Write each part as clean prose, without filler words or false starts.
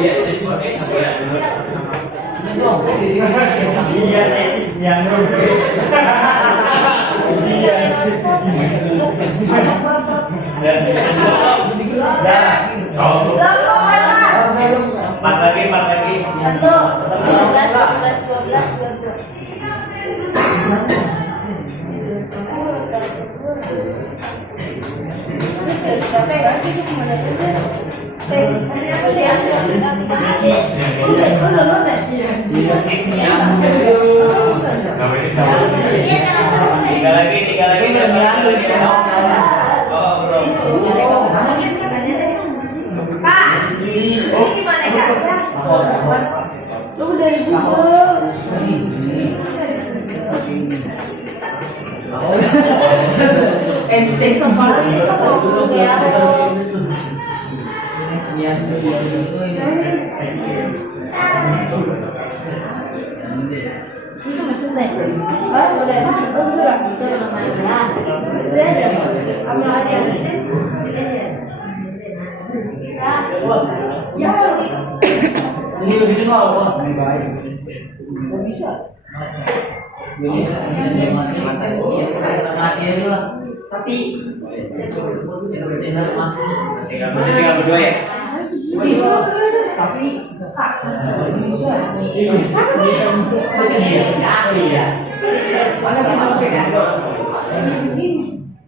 Iya sih pakai saya. Iya sih yang iya sih. Empat lagi. Tiga lagi. Oh, bro. Pak, ini gimana Kak? Lu dari Google. Enteng sama ya. Itu macam deh. Oh, boleh. Oh, juga. Itu namanya. Sudah ada. Ambil aja. Ya. Ini lebih mahal wah, lebih baik. Kok bisa? Tapi Tiga berdua ya. tapi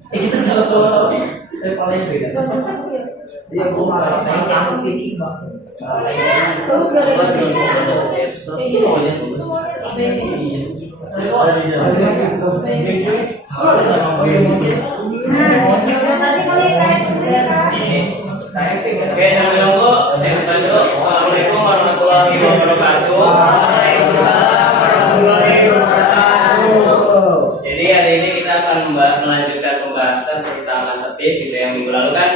kita sama-sama paling beda. Dia mau malah thinking banget. Terus tadi kali Oke, sambil nunggu, saya buka dulu. Assalamualaikum warahmatullahi wabarakatuh. Jadi hari ini kita akan melanjutkan pembahasan tentang asertif gitu. Yang minggu lalu kan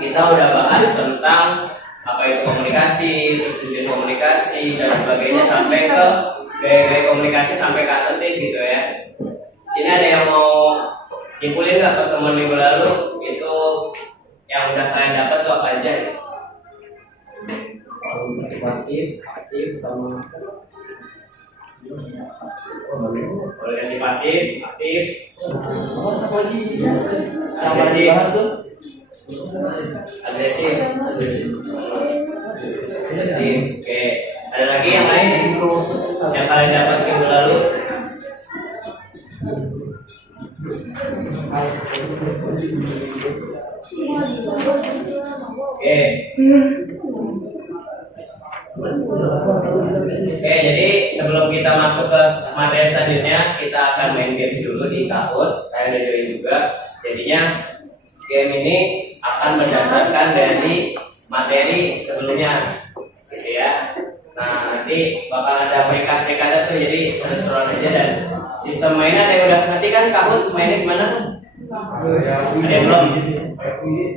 kita udah bahas tentang apa itu komunikasi, terus tujuan komunikasi dan sebagainya sampai ke gaya-gaya komunikasi sampai ke asertif gitu ya. Sini ada yang mau nyimpulin nggak pertemuan minggu lalu itu yang udah kalian dapat tuh apa aja? Pasif, aktif sama Komunikasi pasif, aktif, agresif. Oke, ada lagi yang lain yang kalian dapat minggu lalu? Oke, jadi sebelum kita masuk ke materi selanjutnya, kita akan main games dulu di Kahoot. Saya udah join juga. Jadinya game ini akan berdasarkan dari materi sebelumnya, gitu ya. Nah, nanti bakal ada peringkat-peringkatnya tuh, jadi seru-seruan aja. Dan sistem mainnya ada yang udah nanti kan Kahoot mainnya gimana? Ada yang belum?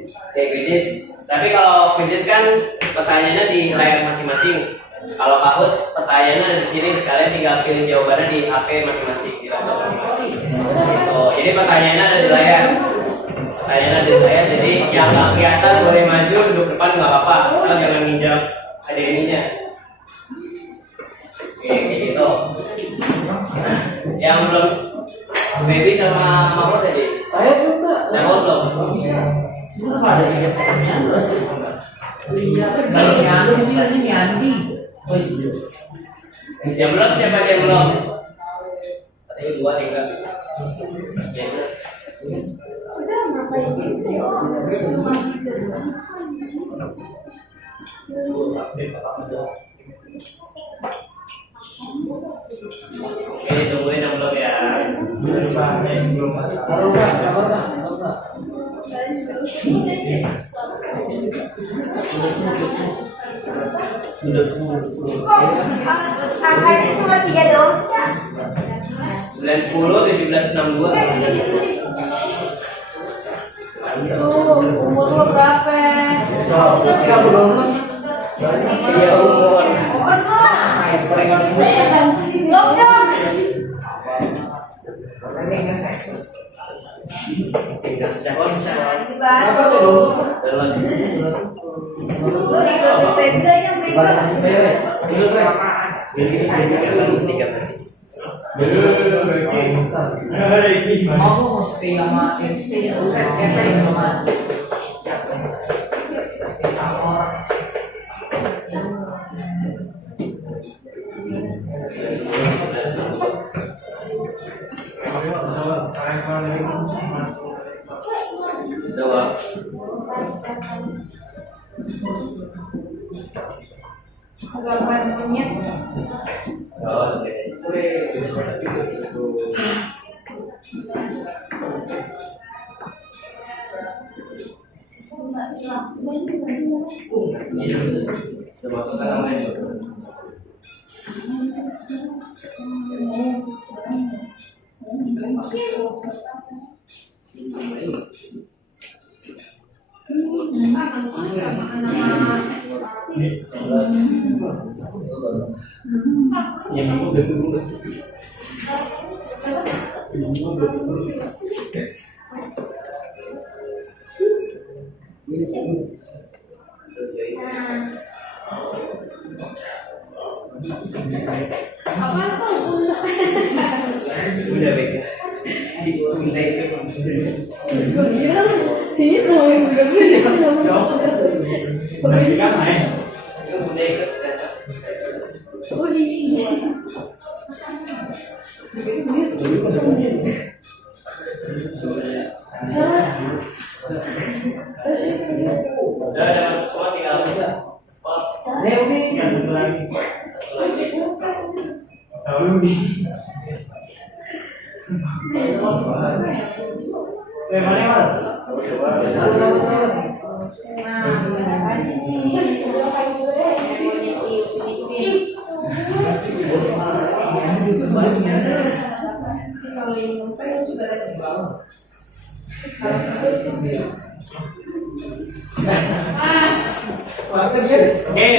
Oke, kuisis. Tapi kalau kuisis kan pertanyaannya di layar masing-masing. Kalau Kahoot pertanyaannya ada di sini. Kalian tinggal pilih jawabannya di HP masing-masing, di laptop masing-masing. Gitu. Jadi pertanyaannya ada di layar. Jadi yang nggak kelihatan boleh maju, duduk depan nggak apa-apa. Asal jangan nginjak adik ininya. Oke, kayak gitu. Yang belum Baby sama Mama tadi. saya juga. Saya belum. Kenapa ada tiga pertanyaan sih? Iya, Miandi di sini aja Miandi. Oh iya. Yang belum siapa yang belum? Katanya 2 3. udah ngapain gitu ya orang cuma gitu. Oke, ditungguin yang belum ya. Angkanya cuma 3 doang ya. 9 10 17 62. Umur lo berapa? Iya, umur. Tinggal siapa bisa. Baru. Dalam. Gue ikut Pemda yang Balik saya. Jadi tiga berarti. Mau stay sama stay sama orang. Coba. Gambar monyet. Oh, oke. Coba kita namanya. Udah baik. Ini semua yang udah Udah semua tinggal Oke,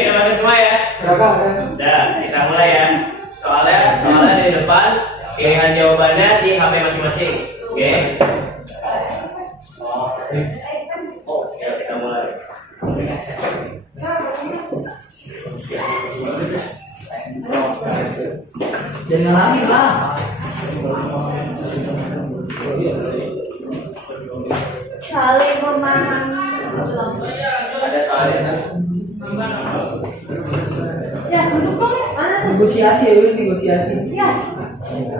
udah masuk semua ya. Udah, kita mulai ya. Soalnya di depan pilihan jawabannya di HP masing-masing. Oke. Oke, kita mulai. Jangan lari lah. saling memahami. Ada soalnya. Ya, duduk kok. Mana tuh? Negosiasi ya, negosiasi. Ya.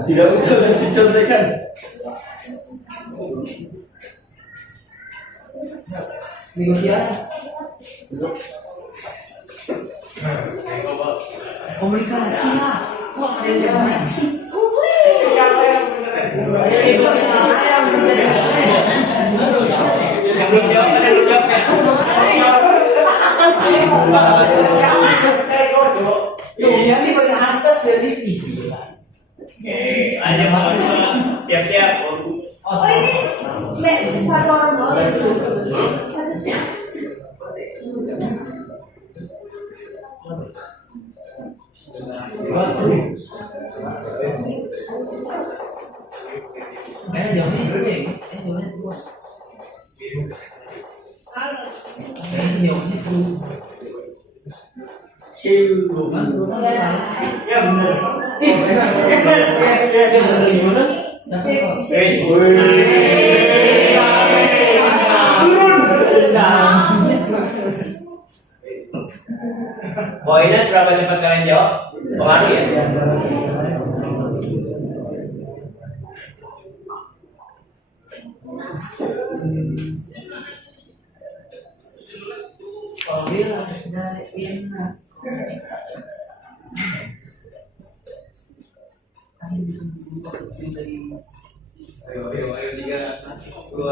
Tidak usah kasih contekan. Negosiasi. Komunikasi lah. Wah, ada komunikasi. Yang belum jawab, ada yang belum jawab ya. Ini banyak atas jadi. Oke, aja Pak. Siap-siap. Oh ini satu orang doang. Jawabnya dua. Jawabnya dua. Jawabnya dua. Ya benar. Poinnya seberapa cepat kalian jawab? Pengaruh ya? Ayo, 3, 2, 1.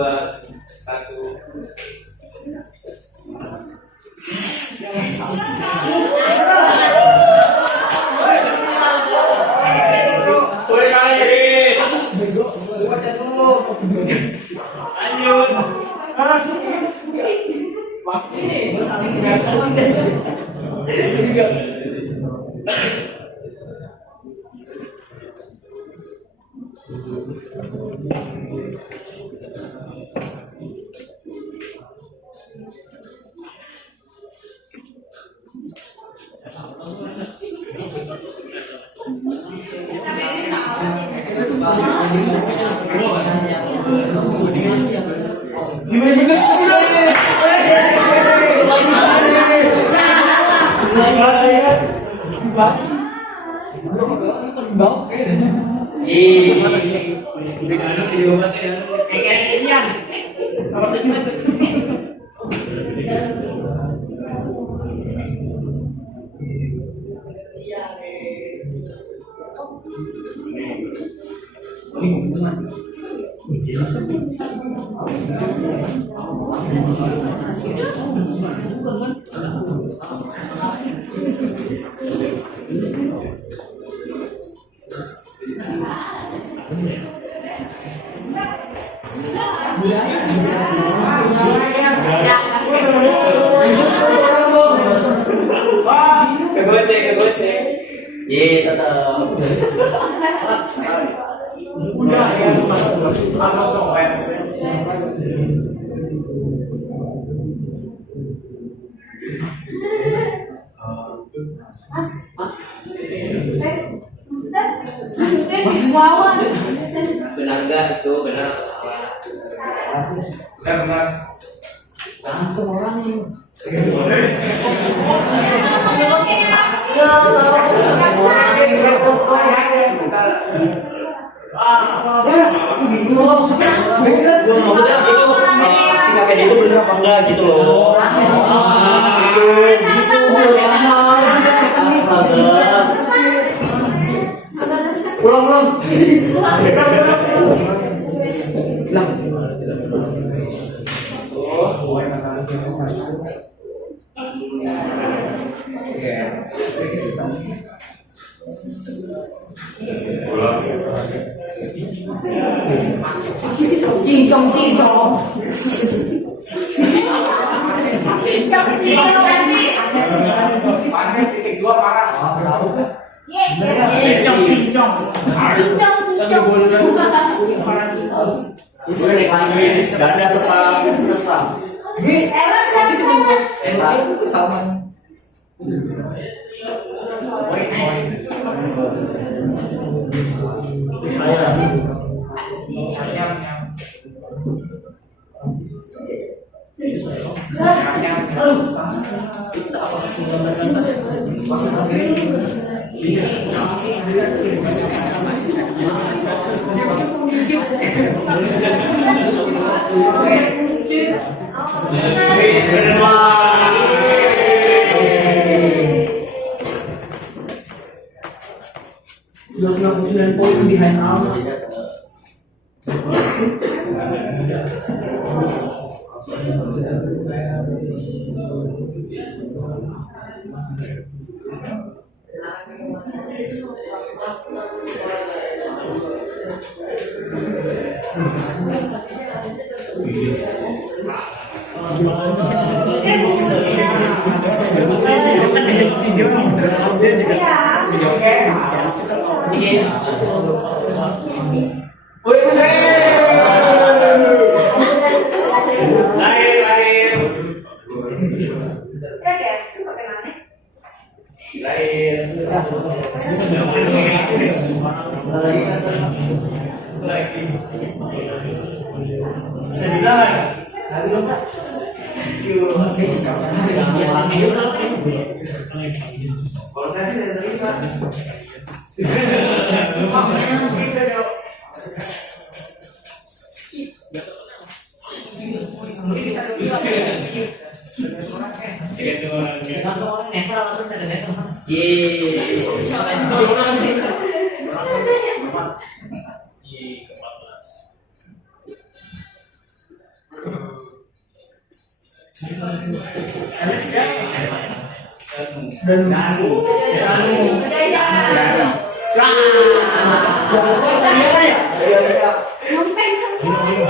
Boleh kali ini. Lanjut. Kegocek. Ye, tetap. Udah ya, apa dong? Masih wawan. Benar enggak itu benar atau salah? Benar. Gantung orang ini. Maksudnya itu sikapnya itu benar apa enggak gitu loh. Pulang. Cincong. Masih titik 2 parah. Yes. Cincong. Udah naik lagi, ganda setang. Sama. Poin behind out. Kalau saya sih dari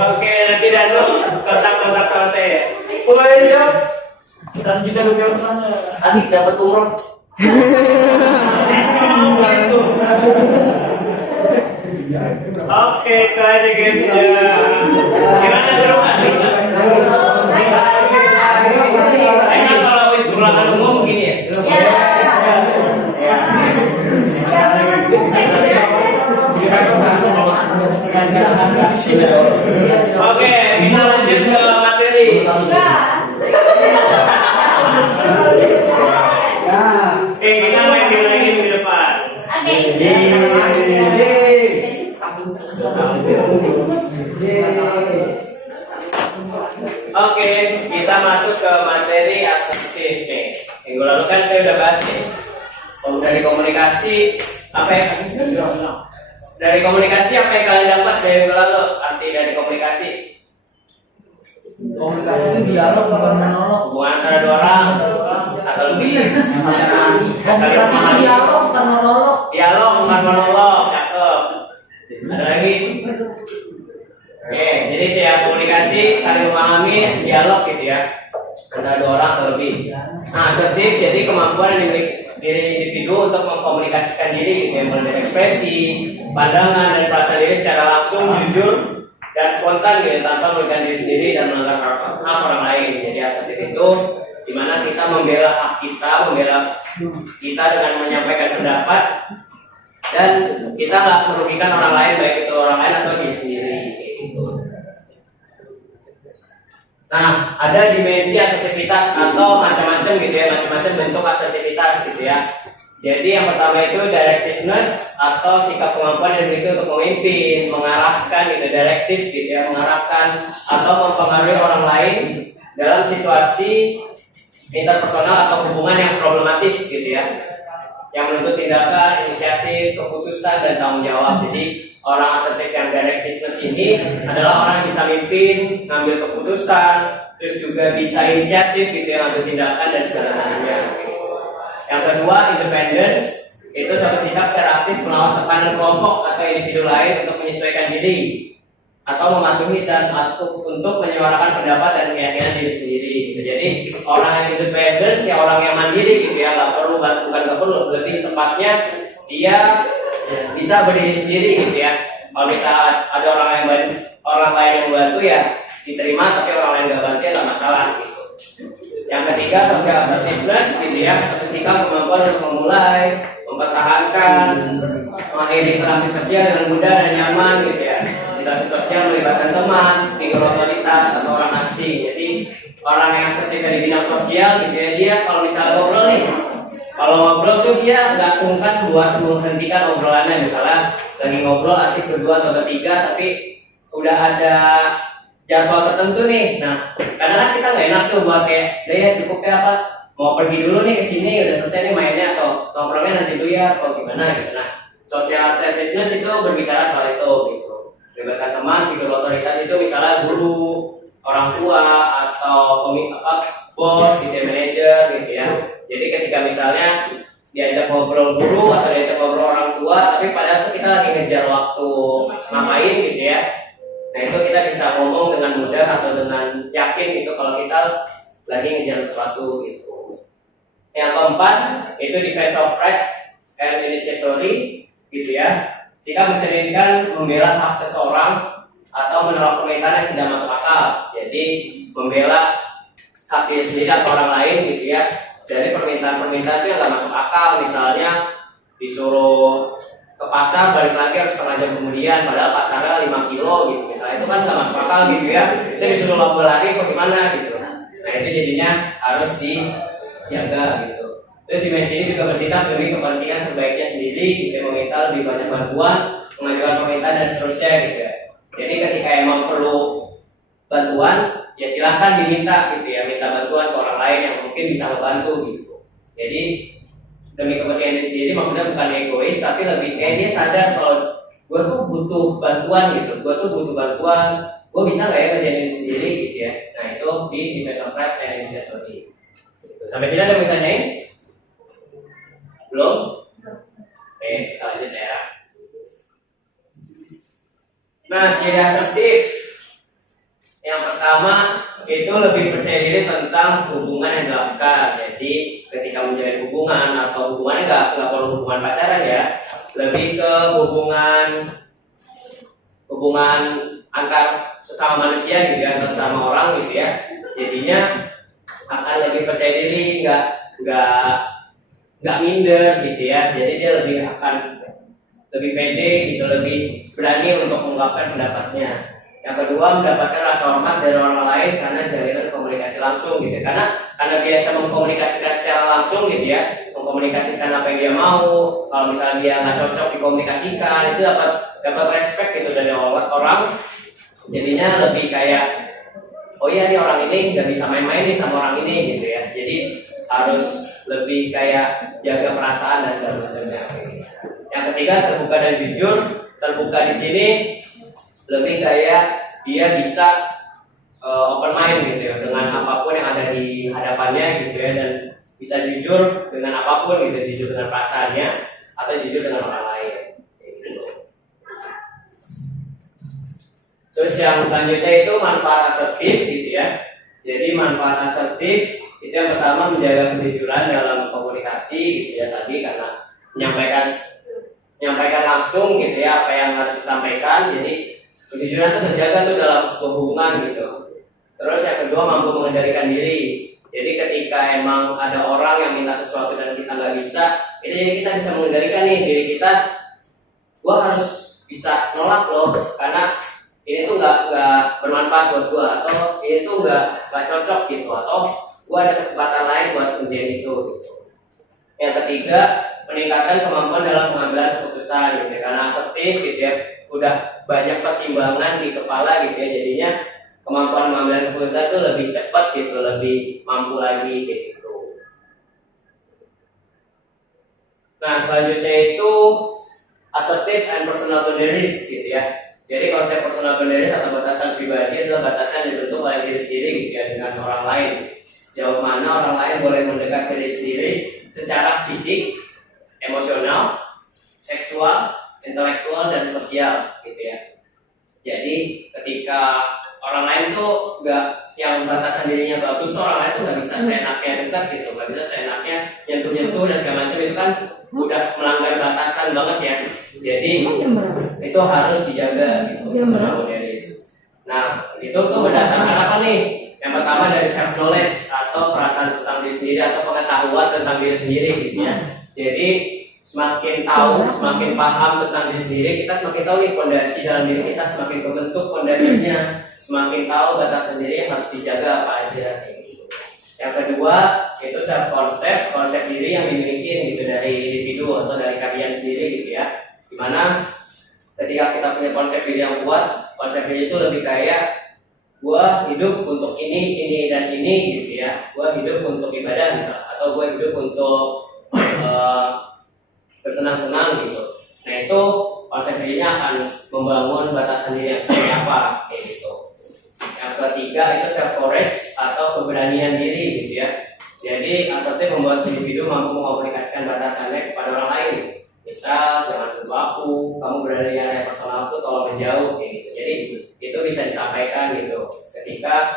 Oke, nanti Danu kontak sama saya. Mulai siap. Dan kita lebih sana. Adik dapat umroh. Oke, itu aja gamesnya. Gimana, seru nggak? Enak kalau ulangan umum begini ya? Oke, kita lanjut ke materi Kita main game lagi minggu depan. Oke. Oke, kita masuk ke materi asertif nih. Minggu lalu kan saya udah bahas nih. Dari komunikasi apa yang kalian dapat dari minggu lalu? Arti dari komunikasi? Komunikasi itu dialog bukan monolog. Hubungan antara dua orang atau lebih. Komunikasi itu dialog bukan monolog. Dialog bukan monolog. Cakep. Ada lagi? Oke, jadi tiap komunikasi saling memahami, dialog gitu ya antara dua orang atau lebih. Nah, asertif jadi kemampuan yang dimiliki diri individu untuk mengkomunikasikan diri gitu ya, mulai dari ekspresi, pandangan dan perasaan diri secara langsung, jujur dan spontan gitu tanpa merugikan diri sendiri dan melanggar hak orang lain. Jadi asertif itu dimana kita membela hak kita, membela kita dengan menyampaikan pendapat dan kita nggak merugikan orang lain, baik itu orang lain atau diri sendiri gitu. Nah, ada dimensi asertivitas atau macam-macam gitu ya, macam-macam bentuk asertivitas gitu ya. Jadi yang pertama itu directiveness atau sikap kemampuan yang dimiliki untuk memimpin, mengarahkan gitu, direktif gitu ya, mengarahkan atau mempengaruhi orang lain dalam situasi interpersonal atau hubungan yang problematis gitu ya, yang menuntut tindakan, inisiatif, keputusan dan tanggung jawab. Jadi orang asertif yang directiveness ini adalah orang yang bisa mimpin, ngambil keputusan, terus juga bisa inisiatif gitu ya, ngambil tindakan dan segala macamnya. Yang kedua, independence itu suatu sikap secara aktif melawan tekanan kelompok atau individu lain untuk menyesuaikan diri atau mematuhi dan untuk menyuarakan pendapat dan keyakinan diri sendiri gitu. Jadi orang yang independence ya orang yang mandiri gitu ya, bukan nggak perlu, berarti tempatnya dia bisa berdiri sendiri gitu ya. Kalau misalnya ada orang lain yang bantu ya diterima, tapi orang lain nggak bantu ya nggak masalah gitu. Yang ketiga, social assertiveness gitu ya, satu sikap kemampuan untuk memulai, mempertahankan, mengakhiri interaksi sosial dengan mudah dan nyaman gitu ya. Interaksi sosial melibatkan teman, figur otoritas atau orang asing. Jadi orang yang asertif di bidang sosial gitu ya, dia kalau misalnya ngobrol nih, kalau ngobrol tuh dia nggak sungkan buat menghentikan obrolannya. Misalnya lagi ngobrol asik berdua atau bertiga, tapi udah ada jadwal tertentu nih. Nah, kadang kan kita nggak enak tuh buat kayak, deh ya cukup ya apa, mau pergi dulu nih ke sini, udah selesai nih mainnya atau nongkrongnya nanti dulu ya, atau gimana gitu. Nah, social assertiveness itu berbicara soal itu gitu. Melibatkan teman, figur otoritas itu misalnya guru, orang tua atau bos gitu ya, manajer gitu ya. Jadi ketika misalnya diajak ngobrol guru atau diajak ngobrol orang tua, tapi padahal tuh kita lagi ngejar waktu ngapain gitu ya. Nah itu kita bisa ngomong dengan mudah atau dengan yakin gitu kalau kita lagi ngejar sesuatu gitu. Yang keempat itu defense of right and initiatory gitu ya. Sikap mencerminkan membela hak seseorang atau menolak permintaan yang tidak masuk akal. Jadi membela hak diri sendiri atau orang lain gitu ya, dari permintaan-permintaan itu yang nggak masuk akal. Misalnya disuruh ke pasar balik lagi harus setengah jam kemudian, padahal pasarnya 5 kilo gitu. Misalnya itu kan nggak masuk akal gitu ya. Itu disuruh lomba lari kok gimana gitu. Nah itu jadinya harus dijaga gitu. Terus dimensi ini juga bertindak demi kepentingan terbaiknya sendiri gitu, meminta lebih banyak bantuan, mengajukan permintaan dan seterusnya gitu ya. Jadi ketika emang perlu bantuan ya silahkan diminta gitu ya, minta bantuan ke orang lain yang mungkin bisa membantu gitu. Jadi demi kepentingan diri sendiri, maksudnya bukan egois tapi lebih kayak dia sadar kalau gue tuh butuh bantuan gitu, gue bisa nggak ya kerjain sendiri gitu ya. Nah itu di defense of right and initiatory gitu. Sampai sini ada yang mau ditanyain? Belum? Oke, kita lanjut ya. Nah, ciri asertif yang pertama itu lebih percaya diri tentang hubungan yang dilakukan. Jadi ketika menjalin hubungan atau hubungan nggak perlu hubungan pacaran ya, lebih ke hubungan antar sesama manusia gitu ya, antar sesama orang gitu ya. Jadinya akan lebih percaya diri, nggak minder gitu ya. Jadi dia akan lebih pede gitu, lebih berani untuk mengungkapkan pendapatnya. Yang kedua, mendapatkan rasa hormat dari orang lain karena jalinan komunikasi komunikasi langsung gitu. Karena biasa mengkomunikasikan secara langsung gitu ya, mengkomunikasikan apa yang dia mau. Kalau misalnya dia nggak cocok dikomunikasikan, itu dapat respect gitu dari orang. Jadinya lebih kayak, oh iya nih orang ini nggak bisa main-main nih sama orang ini gitu ya. Jadi harus lebih kayak jaga perasaan dan segala macamnya. Yang ketiga, terbuka dan jujur. Terbuka di sini lebih kayak dia bisa open mind gitu ya, dengan apapun yang ada di hadapannya gitu ya, dan bisa jujur dengan apapun gitu, jujur dengan perasaannya atau jujur dengan orang lain gitu. Terus yang selanjutnya itu manfaat asertif gitu ya. Jadi manfaat asertif itu yang pertama menjaga kejujuran dalam komunikasi gitu ya, tadi karena menyampaikan langsung gitu ya apa yang harus disampaikan. Jadi kejujuran itu terjaga tuh dalam sebuah hubungan gitu. Terus yang kedua, mampu mengendalikan diri. Jadi ketika emang ada orang yang minta sesuatu dan kita nggak bisa, itu jadi kita bisa mengendalikan nih diri kita. Gua harus bisa nolak loh, karena ini tuh nggak bermanfaat buat gua, atau ini tuh nggak cocok gitu, atau gua ada kesempatan lain buat ujian itu gitu. Yang ketiga, peningkatan kemampuan dalam pengambilan keputusan gitu ya. Karena asertif gitu ya, udah banyak pertimbangan di kepala gitu ya, jadinya kemampuan mengambil keputusan itu lebih cepat gitu, lebih mampu lagi gitu. Nah selanjutnya itu assertive and personal boundaries gitu ya. Jadi konsep personal boundaries atau batasan pribadi adalah batasan yang dibentuk oleh diri sendiri gitu ya, dengan orang lain. Sejauh mana orang lain boleh mendekat ke diri sendiri secara fisik, emosional, seksual, intelektual, dan sosial gitu ya. Jadi ketika orang lain tuh nggak, yang batasan dirinya bagus tuh orang lain tuh nggak bisa seenaknya dekat gitu, nggak bisa seenaknya nyentuh dan segala macam, itu kan udah melanggar batasan banget ya. Jadi itu harus dijaga gitu, personal boundaries. Nah itu tuh berdasarkan apa nih? Yang pertama dari self knowledge atau perasaan tentang diri sendiri atau pengetahuan tentang diri sendiri gitu ya. Jadi semakin tahu, semakin paham tentang diri sendiri, kita semakin tahu nih fondasi dalam diri kita, semakin kebentuk fondasinya, semakin tahu batasan diri yang harus dijaga apa aja gitu. Yang kedua itu self concept, konsep diri yang dimiliki gitu dari individu atau dari kalian sendiri gitu ya. Dimana ketika kita punya konsep diri yang kuat, konsep diri itu lebih kayak gua hidup untuk ini dan ini gitu ya. Gua hidup untuk ibadah misalnya, atau gua hidup untuk bersenang-senang gitu. Nah itu konsep dirinya akan membangun batasan diri yang seperti apa kayak gitu. Yang ketiga itu self courage atau keberanian diri gitu ya. Jadi asertif membuat individu mampu mengomunikasikan batasannya kepada orang lain. Misal jangan sentuh aku, kamu berada di area personal aku, tolong menjauh kayak gitu. Jadi itu bisa disampaikan gitu. Ketika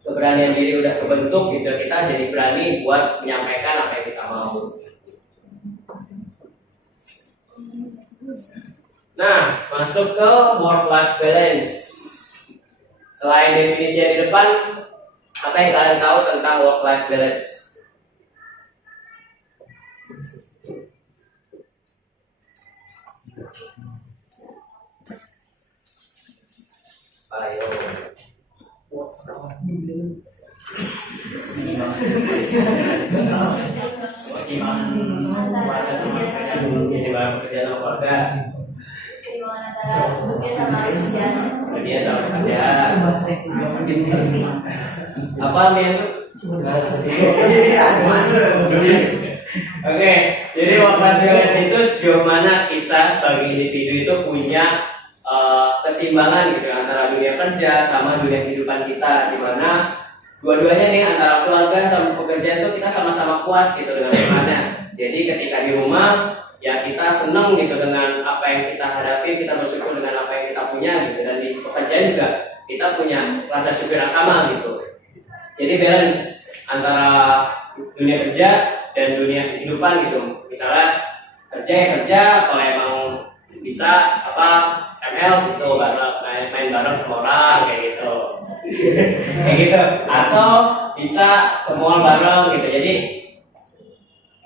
keberanian diri udah kebentuk gitu, kita jadi berani buat menyampaikan apa yang kita mau. Nah, masuk ke work-life balance. Selain definisi yang di depan, apa yang kalian tahu tentang work-life balance? Ayo. Keseimbangan pekerjaan sama keluarga. Dia sama pekerjaan. Apa nih? Oke, jadi work-life balance itu sejauh mana kita sebagai individu itu punya keseimbangan gitu antara dunia kerja sama dunia kehidupan kita, di mana dua-duanya nih antara keluarga sama pekerjaan itu kita sama-sama puas gitu dengan gimana. Jadi ketika di rumah ya kita seneng gitu dengan apa yang kita hadapi, kita bersyukur dengan apa yang kita punya gitu, dan di pekerjaan juga kita punya rasa syukur yang sama gitu. Jadi balance antara dunia kerja dan dunia kehidupan gitu. Misalnya kerja ya kerja, kalau emang bisa apa ML gitu, bareng main bareng sama orang kayak gitu. Kayak gitu. Atau bisa ke mall bareng gitu. Jadi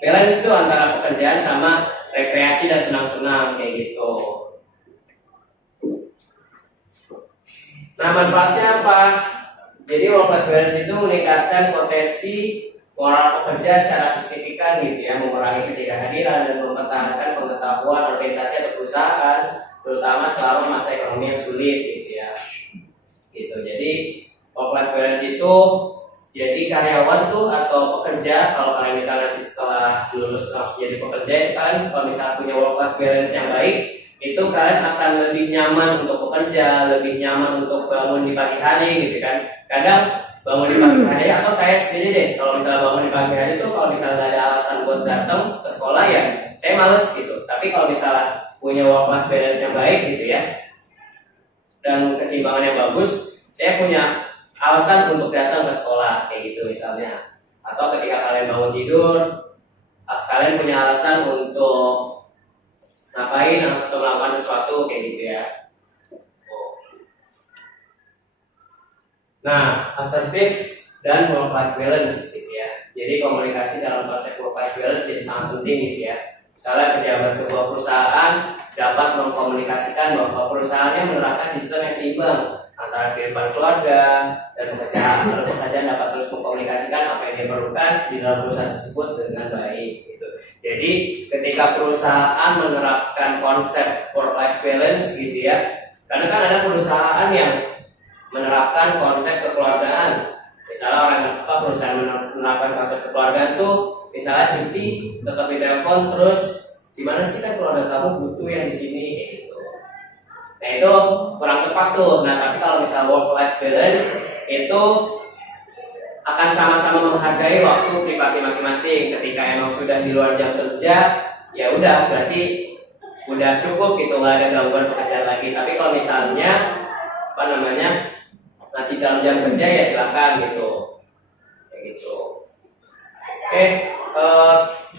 balance itu antara pekerjaan sama rekreasi dan senang-senang kayak gitu. Nah manfaatnya apa? Jadi work life balance itu meningkatkan potensi moral pekerja secara signifikan gitu ya, mengurangi ketidakhadiran dan mempertahankan pengetahuan organisasi atau perusahaan, terutama selama masa ekonomi yang sulit gitu ya. Gitu. Jadi work life balance itu jadi karyawan tuh atau pekerja, kalau kalian misalnya nanti setelah lulus langsung jadi pekerja itu kan kalau misalnya punya work life balance yang baik, itu kalian akan lebih nyaman untuk bekerja, lebih nyaman untuk bangun di pagi hari gitu kan. Kadang bangun di pagi hari atau saya sendiri deh, kalau misalnya bangun di pagi hari itu kalau misalnya nggak ada alasan buat datang ke sekolah ya saya males gitu. Tapi kalau misalnya punya work life balance yang baik gitu ya dan keseimbangan yang bagus, saya punya alasan untuk datang ke sekolah kayak gitu misalnya. Atau ketika kalian bangun tidur, kalian punya alasan untuk ngapain atau melakukan sesuatu kayak gitu ya. Nah, asertif dan work life balance gitu ya. Jadi komunikasi dalam konsep work life balance jadi sangat penting gitu ya. Misalnya pejabat sebuah perusahaan dapat mengkomunikasikan bahwa perusahaannya menerapkan sistem yang seimbang antara kehidupan keluarga dan pekerjaan. Lalu pekerjaan dapat terus mengkomunikasikan apa yang diperlukan di dalam perusahaan tersebut dengan baik gitu. Jadi ketika perusahaan menerapkan konsep work life balance gitu ya, karena kan ada perusahaan yang menerapkan konsep kekeluargaan. Misalnya perusahaan menerapkan konsep kekeluargaan tuh misalnya cuti tetap ditelepon terus gimana sih kan keluarga kamu butuh yang di sini kayak gitu. Nah itu kurang tepat tuh. Nah tapi kalau misalnya work life balance itu akan sama-sama menghargai waktu privasi masing-masing. Ketika emang sudah di luar jam kerja ya udah berarti udah cukup gitu, nggak ada gangguan pekerjaan lagi. Tapi kalau misalnya masih dalam jam kerja ya silakan gitu kayak gitu. Oke,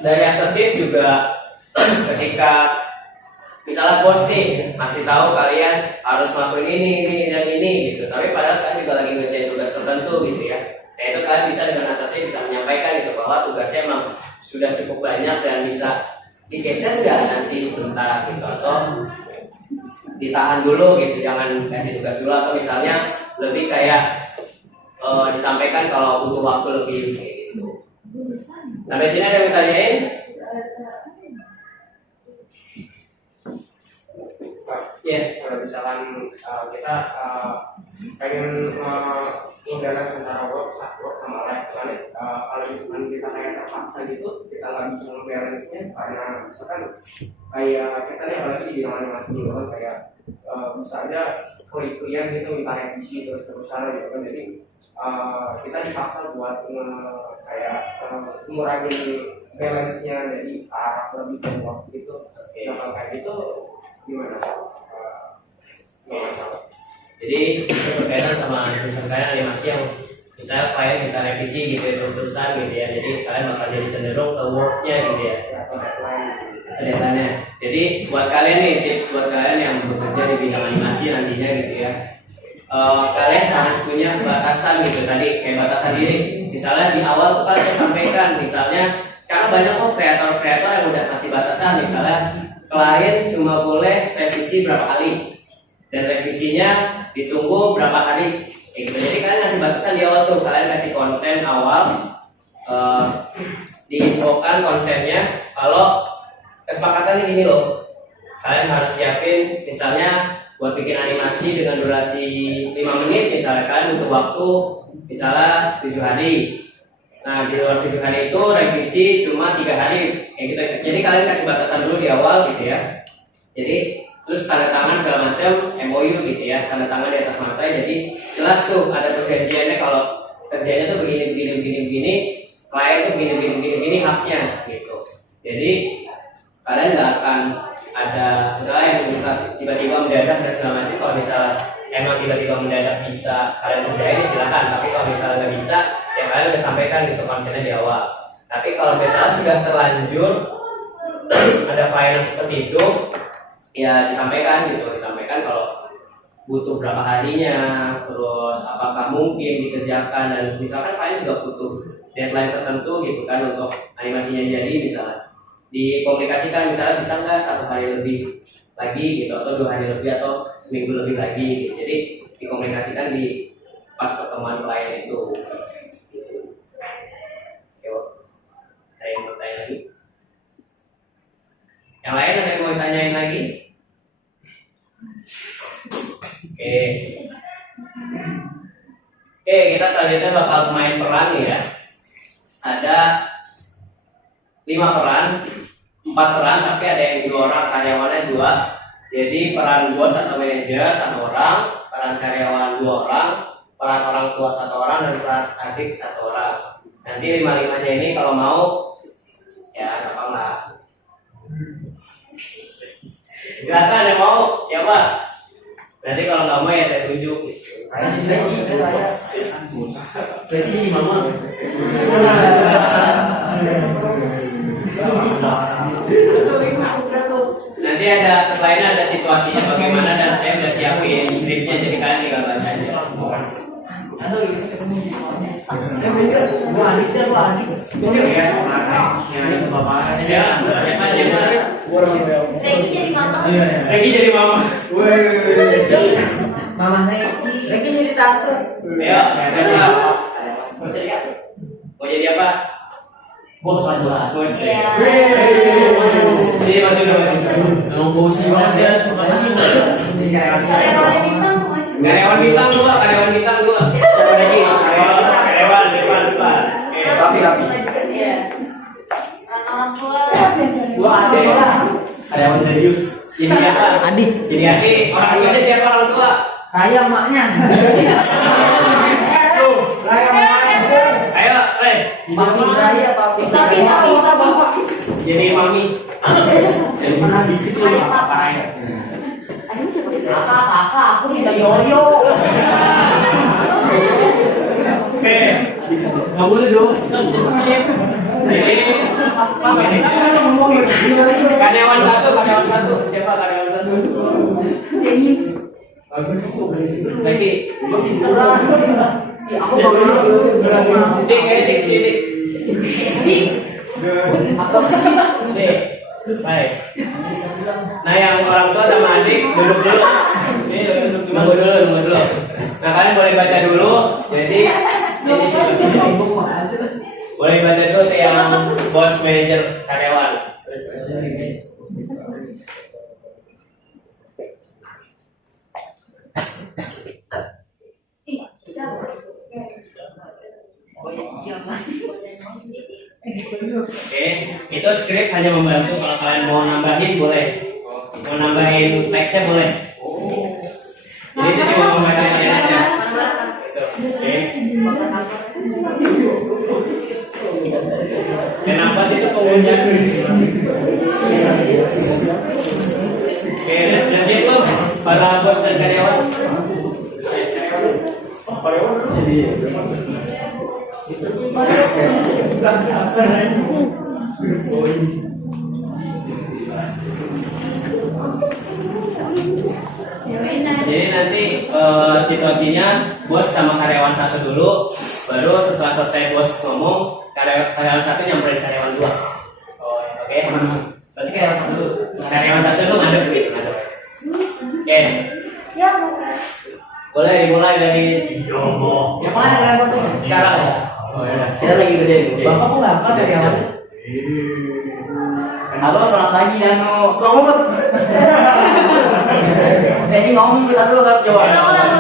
dari asertif juga ketika misalnya bos nih masih tahu kalian harus ngelakuin ini dan ini gitu, tapi padahal kalian juga lagi ngerjain tugas tertentu gitu ya. Nah itu kalian bisa dengan asertif bisa menyampaikan gitu bahwa tugasnya emang sudah cukup banyak dan bisa digeser nggak nanti sebentar gitu, atau ditahan dulu gitu, jangan kasih tugas dulu, atau misalnya lebih kayak disampaikan kalau butuh waktu lebih kayak gitu. Sampai sini ada yang ditanyain? Ya, kalau misalkan kita pengen menggunakan antara work sama life kan, kalau misalkan kita kayak terpaksa gitu, kita nggak bisa nge-balance-nya karena misalkan kayak kita nih apalagi di bidang animasi gitu kan, kayak bisa aja klien gitu minta revisi terus-terusan gitu kan, jadi kita dipaksa buat ngurangin balance-nya jadi arah lebih ke waktu gitu. Nah kalau kayak gitu gimana? Nggak masalah. Jadi itu berkaitan sama misalkan animasi yang misalnya klien minta revisi gitu ya, terus-terusan gitu ya, jadi kalian bakal jadi cenderung ke work-nya gitu ya, deadline-nya. Jadi buat kalian nih, tips buat kalian yang bekerja di bidang animasi nantinya gitu ya, kalian harus punya batasan gitu tadi, kayak batasan diri. Misalnya di awal tuh kalian sampaikan, misalnya sekarang banyak kok kreator-kreator yang udah kasih batasan, misalnya klien cuma boleh revisi berapa kali dan revisinya ditunggu berapa hari gitu. Jadi kalian kasih batasan di awal tuh, kalian kasih konsen awal, diinfokan konsennya kalau kesepakatannya gini loh, kalian harus siapin misalnya buat bikin animasi dengan durasi 5 menit misalnya, kalian butuh waktu misalnya 7 hari. Nah di luar 7 hari itu revisi cuma 3 hari kayak gitu. Jadi kalian kasih batasan dulu di awal gitu ya. Jadi terus tanda tangan segala macam MOU gitu ya, tanda tangan di atas materai, jadi jelas tuh ada perjanjiannya kalau kerjanya tuh begini, klien tuh begini haknya gitu. Jadi kalian nggak akan ada misalnya yang tiba-tiba mendadak dan segala macam. Kalau misalnya emang tiba-tiba mendadak bisa kalian kerjain silakan, tapi kalau misalnya nggak bisa ya kalian udah sampaikan gitu konsennya di awal. Tapi kalau misalnya sudah terlanjur ada klien yang seperti itu ya disampaikan kalau butuh berapa harinya, terus apakah mungkin dikerjakan, dan misalkan klien juga butuh deadline tertentu gitu kan untuk animasinya jadi, misalnya dikomunikasikan misalnya bisa nggak 1 hari lebih lagi gitu, atau 2 hari lebih, atau seminggu lebih lagi gitu. Jadi dikomunikasikan di pas pertemuan klien itu. Yuk, ada yang mau tanya lagi? Yang lain ada yang mau tanyain lagi? Oke. Oke, kita selanjutnya bakal main peran nih ya. Ada 5 peran, 4 peran, tapi ada yang 2 orang, karyawannya 2. Jadi peran bos atau manajer 1 orang, peran karyawan 2 orang, peran orang tua 1 orang, dan peran adik 1 orang. Nanti 5-5-nya ini kalau mau ya gampang lah. Silakan yang mau, siapa? Nanti kalau nggak mau ya saya tunjuk. Berarti mama. Nanti ada setelah ini ada situasinya bagaimana dan saya udah siapin skripnya jadi kalian tinggal baca aja. Gua adiknya, gua adik. Ya, siapa siapa? Regi jadi mama. Lagi jadi mama. Mama Reki jadi tante. Ya, siapa? Mau jadi apa? Bos adalah. Bos. Iya. Jadi maju dong. Emang bosi banget ya, suka sih. Karyawan bintang mau maju. Karyawan bintang 2, karyawan bintang 2. Siapa lagi? Karyawan 2. Oke, rapi. Iya. Orang tua. Gua adik lah. Karyawan serius. Jadi apa? Adik. Jadi adik. Orang tuanya siapa orang tua? Raya maknya. Ayo, Ren. Mami Raya, papi. Tapi. Jadi mami. Jadi mana dikit lu Ayah, apa papa. ya? Aduh siapa sih? Kakak, aku minta yoyo. Oke. Nggak boleh dong. Jadi karyawan 1. Siapa karyawan 1? Serius. Lagi. Aku baru Dik, sini. Dik. apa sih? Dik. Baik. Nah, yang orang tua sama adik duduk dulu. Ini nunggu dulu. Nah, kalian boleh baca dulu. Jadi boleh baca dulu tuh yang bos, manajer, karyawan. Ih, siapa? Oke, itu skrip hanya membantu. Kalau kalian mau nambahin boleh, mau nambahin teksnya boleh. Jadi itu cuma membantu kalian aja. Oke. Dan nampak itu pengunjung. Oke, dan situ para bos dan karyawan. Karyawan jadi. Jadi nanti situasinya bos sama karyawan 1 dulu, baru setelah selesai bos ngomong, karyawan 1 nyamperin karyawan 2. Oh, oke. Berarti karyawan 1 dulu. Karyawan 1 dulu ngadep gitu, ngadep. Oke. Ya, mau. Boleh dimulai dari Yang mana karyawan satu? sekarang ya. Oh ya. Kita lagi kerjain. Bapak kok nggak angkat karyawannya? Halo, selamat pagi Danu. Selamat. Jadi ngomong kita dulu kan coba. Ulang.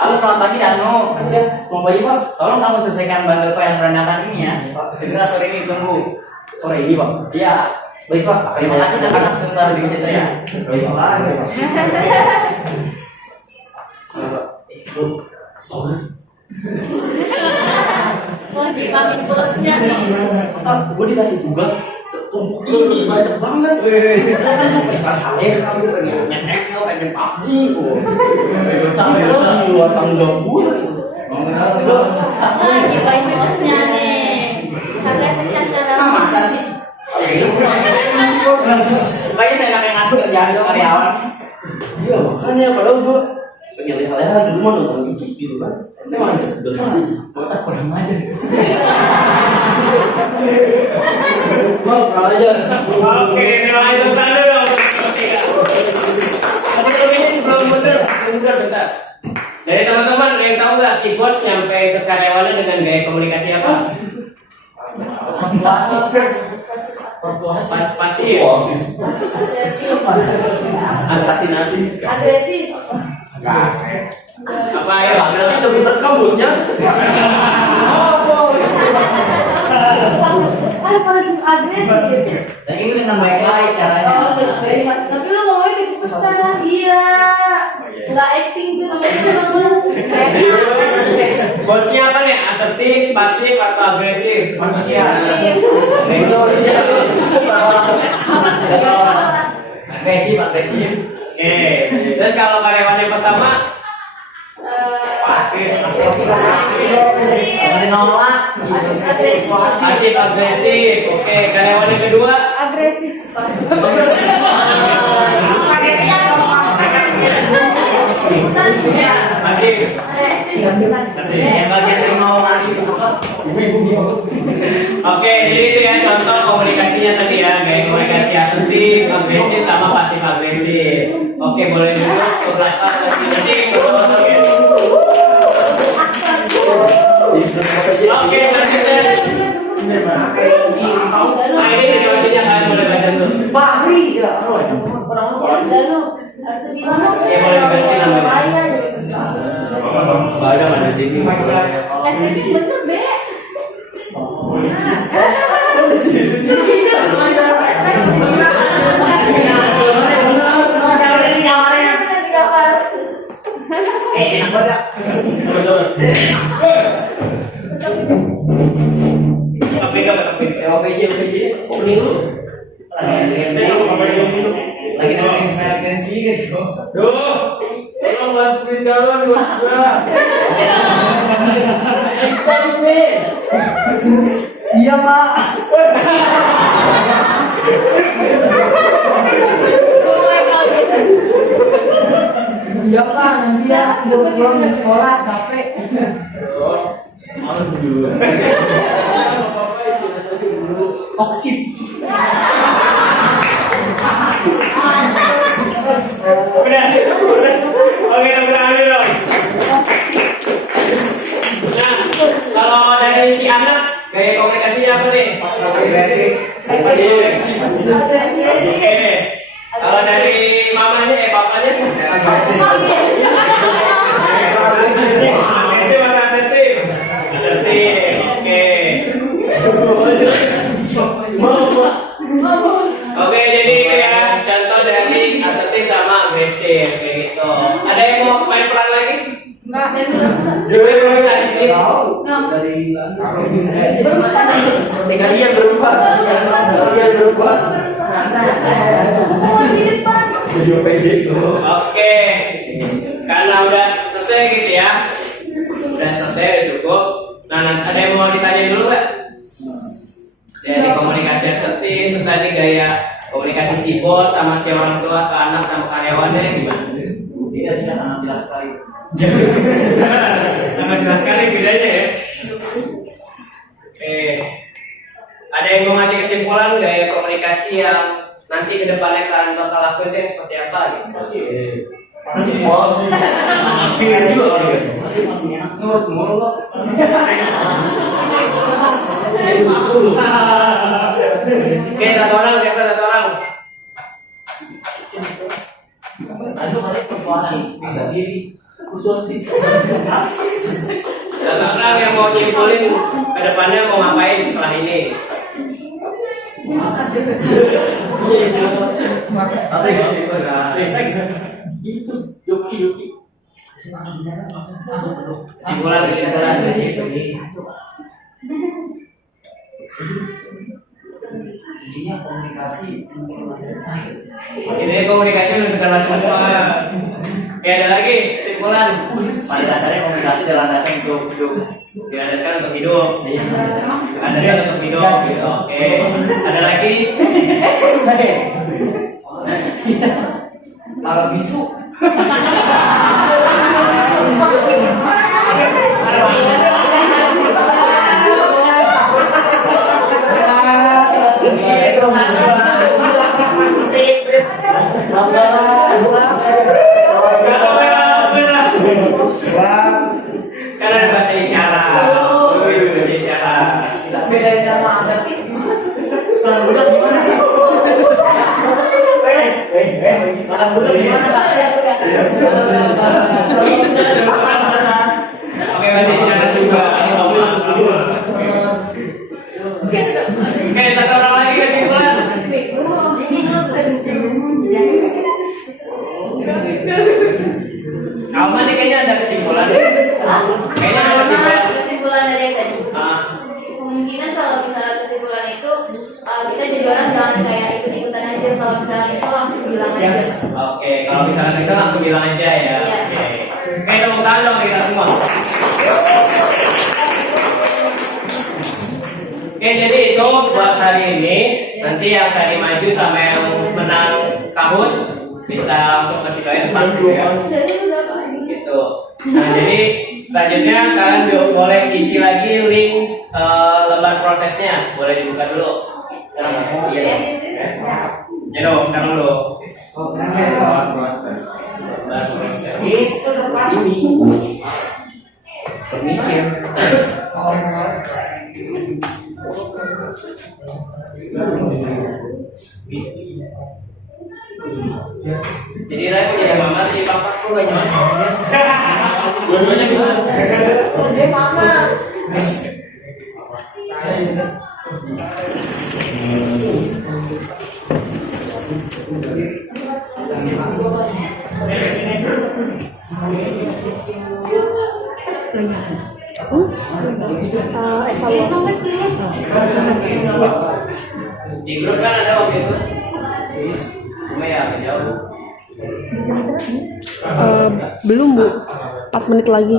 Halo, selamat pagi Danu. Selamat pagi Pak. Tolong kamu selesaikan bundle file yang berandakan ini ya. Segera sore ini tunggu. Sore ini Pak. Iya. Baik Pak. Terima kasih dan anak sebentar di meja saya. Baik Pak. Mau dipanggil bosnya. Masa gue dikasih tugas setumpuk ini banyak banget. Kan gue pengen HL, kamu pengen ML, pengen PUBG. Sampai lo di luar tanggung jawab gue. Wah, dipanggil bosnya nih. Sampai pecat dalam. Masa sih? Makanya saya nggak pengen ngasih kerjaan ke karyawan. Iya makanya padahal gue pengen lihat-lihat di rumah nonton YouTube gitu kan. Emang ada tugas lagi. Botak kurang aja. Bang, kenal aja. Oke, terima kasih untuk Anda dong. Tapi ini belum bener, bentar. Dari teman-teman ada yang tahu nggak si bos nyampe ke karyawannya dengan gaya komunikasi apa? Pasif. Asasinasi. Agresif. Apa ayo? Agresif lebih terkembusnya. Kan paling agresif. Dan ini dengan baik-baik caranya. Tapi lu ngomongnya cepet-cepetan. Iya. Nggak acting tuh namanya. Bosnya apa nih? Asertif, pasif atau agresif? Manusia. Agresif, agresif. Oke. Terus kalau karyawan yang pertama pasif, Menolak. Agresif. pasif agresif. Oke. Karyawan yang kedua Agresif. pasif. Pasif. Yang bagian terima uang itu. Oke, jadi itu ya contoh komunikasinya tadi ya, gaya komunikasi asertif, agresif, sama pasif agresif. Oke, boleh duduk ke belakang lagi nanti ya. Oke, selanjutnya. Nah, ini situasinya kan boleh baca dulu. Bahri ya. Janu. Segimana sih? Ya, boleh diganti namanya. Bahaya. Bahaya mana sih? Efektif bener, Be. Enak banget. Tapi enggak tapi. OPJ. Kuning lu. Lagi nongkrong sama agensi guys. Duh. Tolong bantuin galon di bos gua. Bagus nih. Iya, Mak. Iya, Pak. Nanti ya gue di sekolah capek. Oksid. Udah. Oke, tepuk tangan dulu dong. Nah, kalau dari si anak gaya komunikasinya apa nih? Agresif. Agresif. Oke. Kalau dari mamanya papanya? Agresif atau asertif? Asertif. Oke. Oke, jadi itu ya contoh dari asertif sama agresif kayak gitu. Ada yang mau main peran lagi? Enggak, dari bener-bener. Improvisasi sendiri. Kalian berempat. Di depan. OPJ. Oke, karena udah selesai gitu ya, udah selesai udah cukup. Nah, ada yang mau ditanya dulu nggak? Dari komunikasi asertif, terus tadi gaya komunikasi si bos sama si orang tua ke anak sama karyawannya gimana? Tidak, sudah sangat jelas sekali. Sangat jelas sekali bedanya ya. Ada yang mau ngasih kesimpulan gaya komunikasi yang nanti kedepannya kalian bakal lakuin itu yang seperti apa gitu? Masih juga. Masih enak nurut mulu kok. Oke, satu orang siapa satu orang? Aduh, kali persuasi bisa diri. Persuasi. Satu orang yang mau nyimpulin kedepannya mau ngapain setelah ini? Apa ya? Itu Yuki. Kesimpulan. Intinya komunikasi Ini komunikasi menentukan masa depan. Oke, ada lagi kesimpulan. pada dasarnya komunikasi adalah dasar untuk hidup. Dilandaskan untuk hidup. Dilandaskan untuk hidup. Gitu. Oke. Ada lagi? Kalau bisu Wah, Kan ada bahasa isyarat. Bahasa isyarat. Bedain sama aseptik. Makan budak gimana? Makan budak gimana, Pak? Oke, bahasa isyarat juga. Oke, satu orang lagi kesimpulan. Kamu nih kayaknya ada kesimpulan. Kayaknya ada kesimpulan. Kesimpulan dari yang tadi. Kemungkinan kalau misalnya kesimpulan itu kita jadi orang jangan kayak ikut-ikutan aja. Kalau misalnya itu langsung bilang aja. Oke, kalau misalnya bisa langsung bilang aja ya. Iya. Oke. Oke, tepuk tangan dong kita semua. Oke, jadi itu buat hari ini. Nanti yang tadi maju sama yang menang tahun bisa langsung ke situ aja ya. Gitu. Nah, jadi selanjutnya kalian boleh isi lagi link lembar prosesnya. Boleh dibuka dulu. Iya. Ya dong, sekarang dulu. Lembar proses. Ini. Permission. Jadi Rai punya mama sih, papa kok gak nyaman. Dua-duanya bisa. Dia mama. Di grup kan ada waktu itu. Cuma ya agak jauh. Belum Bu, 4 menit lagi.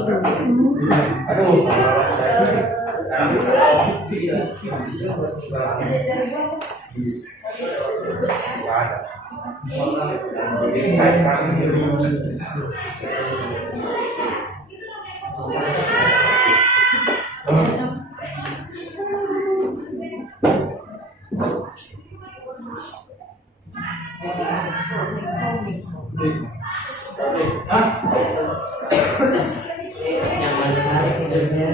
Nyaman sekali tidurnya.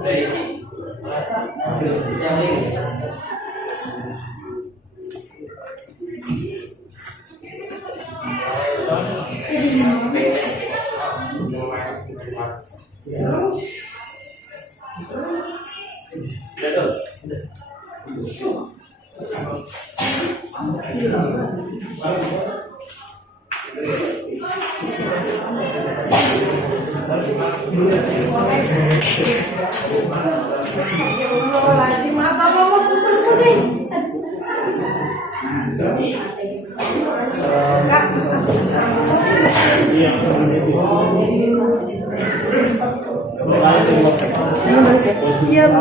Udah isi. Yang ini. Udah tuh. Iya Bu.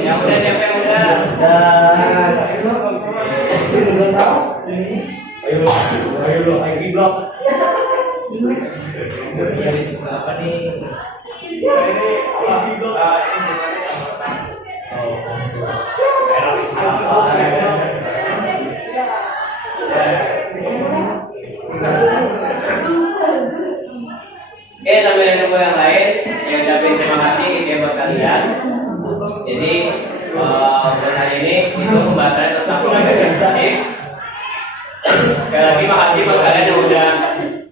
Yang udah siapa yang udah? Ayo lagi blok. Dari apa nih? Ini blok. Oke, sambil nunggu yang lain, saya ucapin terima kasih ya buat kalian. Jadi buat hari ini itu pembahasannya tentang komunikasi positif. Sekali lagi makasih buat kalian yang udah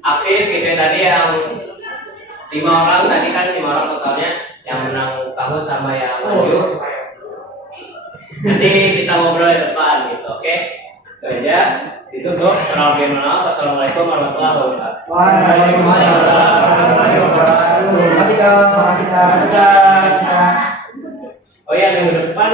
aktif gitu ya. Tadi yang 5 orang, tadi kan 5 orang totalnya yang menang tahun sama yang maju. Nanti kita ngobrol di depan gitu, oke? Itu aja. Ditutup. Wassalamualaikum warahmatullahi wabarakatuh. Waalaikumsalam warahmatullahi wabarakatuh. Terima kasih Kak. Terima kasih Kak. Oh iya, minggu depan